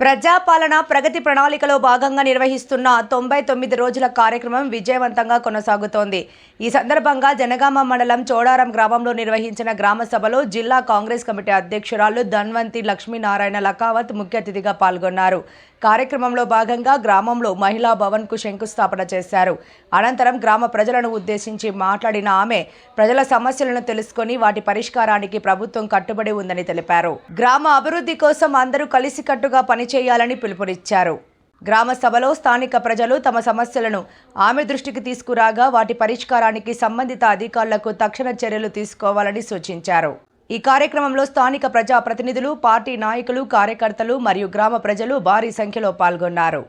ప్రజాపాలన ప్రగతి ప్రణాళికలో భాగంగా నిర్వహిస్తున్న 99 రోజుల కార్యక్రమం విజయవంతంగా కొనసాగుతోంది. ఈ సందర్భంగా జనగామ మండలం చోడారం గ్రామంలో నిర్వహించిన గ్రామ సభలో జిల్లా కాంగ్రెస్ కమిటీ అధ్యక్షురాలు ధన్వంతి లక్ష్మీనారాయణ లకావత్ ముఖ్య అతిథిగా పాల్గొన్నారు. కార్యక్రమంలో భాగంగా గ్రామంలో మహిళా భవన్కు శంకుస్థాపన చేశారు. అనంతరం గ్రామ ప్రజలను ఉద్దేశించి మాట్లాడిన ఆమె ప్రజల సమస్యలను తెలుసుకొని వాటి పరిష్కారానికి ప్రభుత్వం కట్టుబడి ఉందని తెలిపారు. గ్రామ అభివృద్ధి కోసం అందరూ కలిసికట్టుగా పనిచేయాలని పిలుపునిచ్చారు. గ్రామ సభలో స్థానిక ప్రజలు తమ సమస్యలను ఆమె దృష్టికి తీసుకురాగా వాటి పరిష్కారానికి సంబంధిత అధికారులకు తక్షణ చర్యలు తీసుకోవాలని సూచించారు. ఈ కార్యక్రమంలో స్థానిక ప్రజా ప్రతినిధులు, పార్టీ నాయకులు, కార్యకర్తలు మరియు గ్రామ ప్రజలు భారీ సంఖ్యలో పాల్గొన్నారు.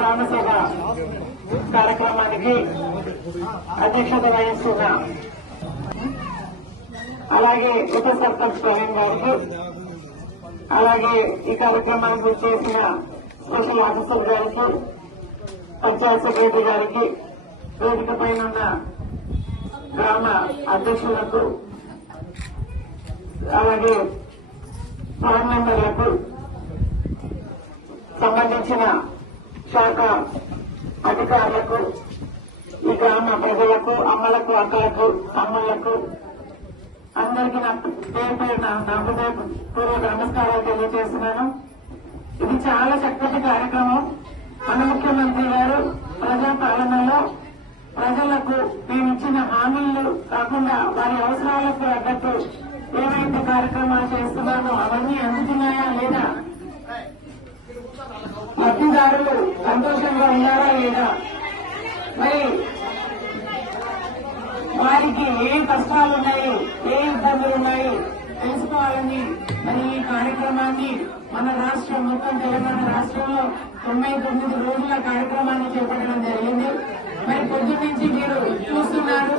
అలాగే ఉప సర్పంచ్ ప్రవీణ్ గారికి, అలాగే ఈ కార్యక్రమానికి చేసిన స్పెషల్ ఆఫీసర్ గారికి, పంచాయత్ సెక్రటరీ గారికి, వేదిక పైన ఉన్న గ్రామ అధ్యక్షులకు, అలాగే వార్డు మెంబర్లకు, సంబంధించిన శాఖ అధికారులకు, ఈ గ్రామ ప్రజలకు, అమ్మలకు, అక్కలకు, అమ్మలకు అందరికీ నా పేరు పేరు నా హృదయపూర్వక నమస్కారాలు తెలియజేస్తున్నాను. ఇది చాలా చక్కటి కార్యక్రమం. మన ముఖ్యమంత్రి గారు ప్రజాపాలనలో ప్రజలకు మేము ఇచ్చిన హామీలు కాకుండా వారి అవసరాలకు తగ్గట్టు ఏవైతే కార్యక్రమాలు చేస్తున్నామో అవన్నీ అందుతున్నాయా లేదా, లబ్ధిదారులు సంతోషంగా ఉన్నారా లేదా, మరి వారికి ఏ కష్టాలు ఉన్నాయి, ఏ ఇబ్బందులు ఉన్నాయి తెలుసుకోవాలని మరి ఈ కార్యక్రమాన్ని మన రాష్ట్రం మొత్తం తెలంగాణ రాష్ట్రంలో 99 రోజుల కార్యక్రమాన్ని చేపట్టడం జరిగింది. మరి పొద్దున్న నుంచి మీరు చూస్తున్నారు,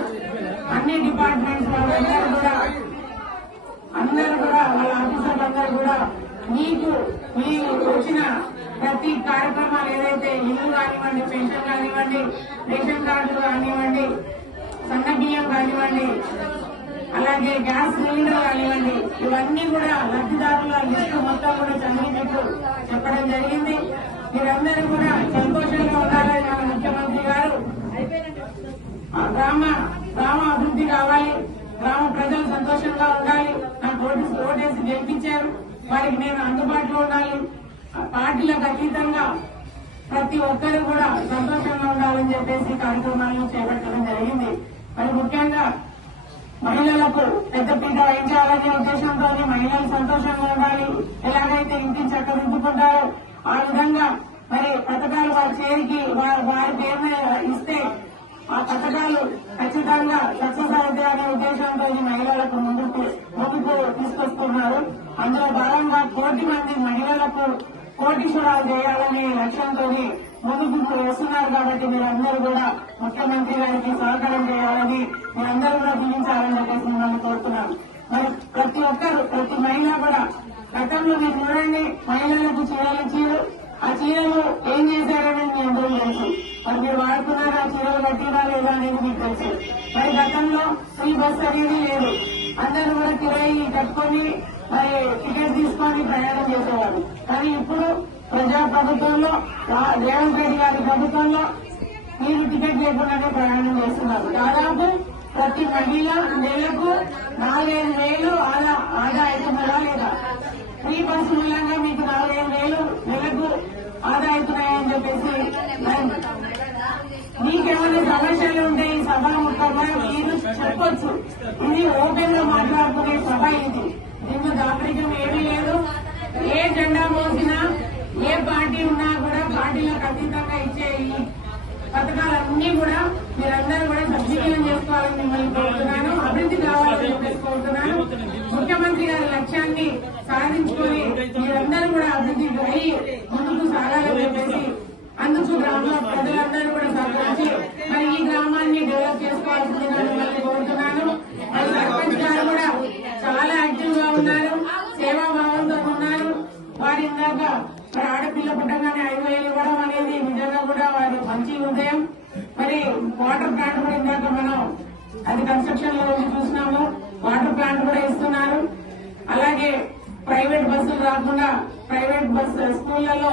అన్ని డిపార్ట్మెంట్స్ అందరూ కూడా వాళ్ళ ఆఫీసర్లు అందరూ కూడా మీకు వచ్చిన ప్రతి కార్యక్రమాలు ఏదైతే ఇల్లు కానివ్వండి, పెన్షన్ కానివ్వండి, రేషన్ కార్డులు కానివ్వండి, సన్న బియ్యం కానివ్వండి, అలాగే గ్యాస్ సిలిండర్ కానివ్వండి, ఇవన్నీ కూడా లబ్ధిదారుల లిస్టు మొత్తం కూడా చదివినట్టు చెప్పడం జరిగింది. మీరందరూ కూడా సంతోషంగా ఉండాలని మన ముఖ్యమంత్రి గారు గ్రామ అభివృద్ధి కావాలి, గ్రామ ప్రజలు సంతోషంగా ఉండాలి, నాకు ఓటేసి గెలిపించారు, వారికి నేను అందుబాటులో ఉండాలి, పార్టీలకు అతీతంగా ప్రతి ఒక్కరు కూడా సంతోషంగా ఉండాలని చెప్పేసి కార్యక్రమాలను చేపట్టడం జరిగింది. మరి ముఖ్యంగా మహిళలకు పెద్దపీట వహించాలనే ఉద్దేశంతో మహిళలు సంతోషంగా ఉండాలి, ఎలాగైతే ఇంటిని చక్కదిద్దుకుంటారో ఆ విధంగా మరి పథకాలు వారి చేరికి వారి పేరున ఇస్తే ఆ పథకాలు ఖచ్చితంగా సక్సెస్ అవుతాయి అనే ఉద్దేశంతో మహిళలకు ముందుకు తీసుకొస్తున్నారు. అందులో భాగంగా 1 కోటి మంది మహిళలకు కోటీశ్వరాలు చేయాలనే లక్ష్యంతో ముందుకు వస్తున్నారు. కాబట్టి మీరందరూ కూడా ముఖ్యమంత్రి గారికి సహకారం చేయాలని, మీరందరూ కూడా దీవించాలని చెప్పేసి మిమ్మల్ని కోరుతున్నాను. మరి ప్రతి ఒక్కరు, ప్రతి మహిళ కూడా గతంలో మీరు చూడండి, మహిళలకు చీరలు ఇచ్చారు, ఆ చీరలు ఏం చేశారని మీ అందరూ తెలుసు. మరి మీరు వాడుతున్నారా, చీరలు కట్టినా లేదా అనేది మీకు తెలుసు. మరి గతంలో ఫ్రీ బస్ అనేది లేదు, అందరూ కూడా కిరాయి కట్టుకొని మరి టికెట్ తీసుకొని ప్రయాణం చేసేవారు. కానీ ఇప్పుడు ప్రజా ప్రభుత్వంలో, రేవంత్ రెడ్డి గారి ప్రభుత్వంలో మీరు టికెట్ లేకుండానే ప్రయాణం చేస్తున్నారు. దాదాపు ప్రతి మహిళ నెలకు 4,5,000 ఆదా అవుతున్నారా లేదా, ఫ్రీ బస్సు మూలంగా మీకు 4,5,000 నెలకు ఆదా అవుతున్నాయని చెప్పేసి మీకేమైనా సమస్యలు ఉంటే ఈ సభ ముఖ్యంగా మీరు చెప్పొచ్చు. ఇది ఓపెన్ గా మాట్లాడుకునే సభ, ఇది దీన్ని దాపరికం ఏమీ లేదు. ఏ జెండా మోసినా, ఏ పార్టీ ఉన్నా కూడా పార్టీలకు అతీతంగా ఇచ్చే ఈ పథకాలన్నీ కూడా మీరందరూ కూడా సద్వినియోగం చేసుకోవాలని మిమ్మల్ని కోరుతున్నాను. అభివృద్ధి కావాలని చెప్పేసి కోరుతున్నాను. ముఖ్యమంత్రి గారి లక్ష్యాన్ని సాధించుకొని మీరందరూ కూడా అభివృద్ధి అయ్యి ముందుకు సాగాలని చెప్పేసి అందుకు గ్రామ ప్రజలందరూ కూడా సహకరించి మరి ఈ గ్రామాన్ని డెవలప్ చేసుకోవాల్సిందిగా మిమ్మల్ని కోరుతున్నాను. మరి సర్పంచ్ గారు కూడా చాలా యాక్టివ్ గా ఉన్నారు, సేవాభావంతో ఉన్నారు. వారి ఇందాక మరి ఆడపిల్ల పుట్టగానే 5,000 ఇవ్వడం అనేది నిజంగా కూడా వారి మంచి ఉదయం. మరి వాటర్ ప్లాంట్ కూడా ఇందాక మనం అది కన్స్ట్రక్షన్ లో చూసినాము, వాటర్ ప్లాంట్ కూడా ఇస్తున్నారు. అలాగే ప్రైవేట్ బస్సులు రాకుండా ప్రైవేట్ బస్సు స్కూళ్లలో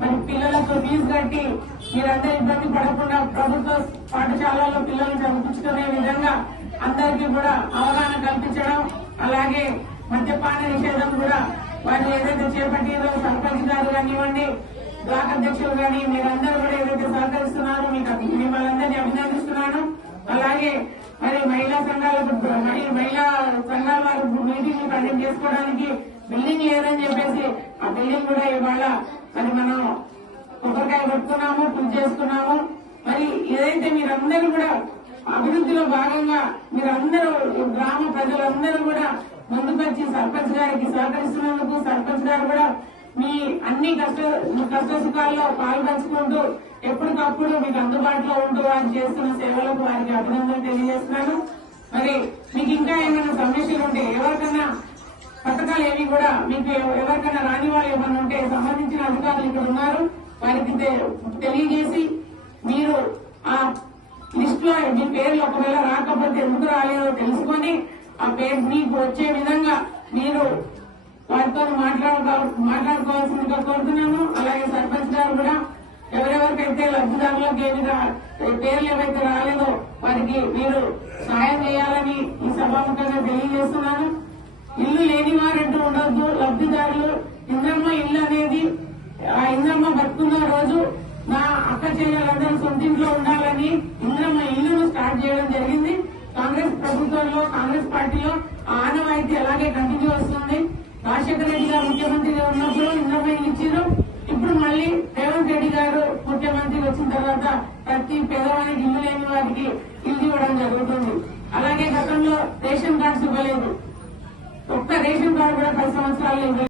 మరి పిల్లలకు ఫీజు కట్టి మీరందరూ ఇబ్బంది పడకుండా ప్రభుత్వ పాఠశాలల్లో పిల్లల్ని చదివించుకునే విధంగా అందరికీ కూడా అవగాహన కల్పించడం, అలాగే మద్యపాన నిషేధం కూడా వారు ఏదైతే చేపట్టారో సర్పంచ్ గారు కానివ్వండి, బ్లాక్ అధ్యక్షులు కానీ మీరందరూ కూడా ఏదైతే సహకరిస్తున్నారో మీకు వాళ్ళందరినీ అభినందిస్తున్నాను. అలాగే మరి మహిళా సంఘాలకు మహిళా సంఘాల వారు మీటింగ్ కండక్ట్ చేసుకోవడానికి బిల్డింగ్ లేదని చెప్పేసి ఆ బిల్డింగ్ కూడా ఇవాళ మరి మనం కొబ్బరికాయ పెట్టుకున్నాము, పూజ చేసుకున్నాము. మరి ఏదైతే మీరందరూ కూడా అభివృద్ధిలో భాగంగా మీరందరూ గ్రామ ప్రజలందరూ కూడా ముందుకొచ్చి సర్పంచ్ గారికి సహకరిస్తున్నందుకు సర్పంచ్ గారు కూడా మీ అన్ని కష్ట సుఖాల్లో పాల్పంచుకుంటూ ఎప్పటికప్పుడు మీకు అందుబాటులో ఉంటూ వారు చేస్తున్న సేవలకు వారికి అభినందనలు తెలియజేస్తున్నాను. మరి మీకు ఇంకా ఏమైనా సమస్యలు ఉంటే ఎవరికైనా పథకాలు ఏవి కూడా మీకు ఎవరికైనా రాని వాళ్ళు ఏమైనా ఉంటే సంబంధించిన అధికారులు ఇక్కడ ఉన్నారు, వారికి తెలియజేసి మీరు ఆ లిస్ట్ లో మీ పేర్లు ఒకవేళ రాకపోతే ఎందుకు రాలేదో తెలుసుకొని ఆ పేరు మీకు వచ్చే విధంగా మీరు వారితో మాట్లాడుకోవాల్సిందిగా కోరుతున్నాను. అలాగే సర్పంచ్ గారు కూడా ఎవరెవరికైతే లబ్ధిదారులకు పేర్లు ఏవైతే రాలేదో వారికి మీరు సహాయం చేయాలని ఈ సభాముఖంగా తెలియజేస్తున్నాను. ఇల్లు లేని వారంటూ ఉండొద్దు. లబ్ధిదారులు ఇంద్రమ్మ ఇల్లు అనేది ఆ ఇంద్రమ్మ బతుకున్న రోజు నా అక్క చెల్లెలందరూ సొంతింట్లో ఉండాలని ఇంద్రమ్మ ఇల్లును స్టార్ట్ చేయడం జరిగింది. కాంగ్రెస్ ప్రభుత్వంలో కాంగ్రెస్ పార్టీలో ఆనవాయితీ అలాగే కంటిన్యూ వస్తుంది. రాజశేఖర రెడ్డి గారు ముఖ్యమంత్రిగా ఉన్నప్పుడు ఇంద్రమ్మ ఇల్లు ఇచ్చారు. ఇప్పుడు మళ్ళీ రేవంత్ రెడ్డి గారు ముఖ్యమంత్రి వచ్చిన తర్వాత ప్రతి పేదవానికి ఇల్లు లేని వారికి ఇల్లు ఇవ్వడం జరుగుతుంది. అలాగే గతంలో రేషన్ కార్డ్స్ ఇవ్వలేదు, ఒక్క రేషన్ కార్డు కూడా 10 సంవత్సరాలు ఇవ్వలేదు.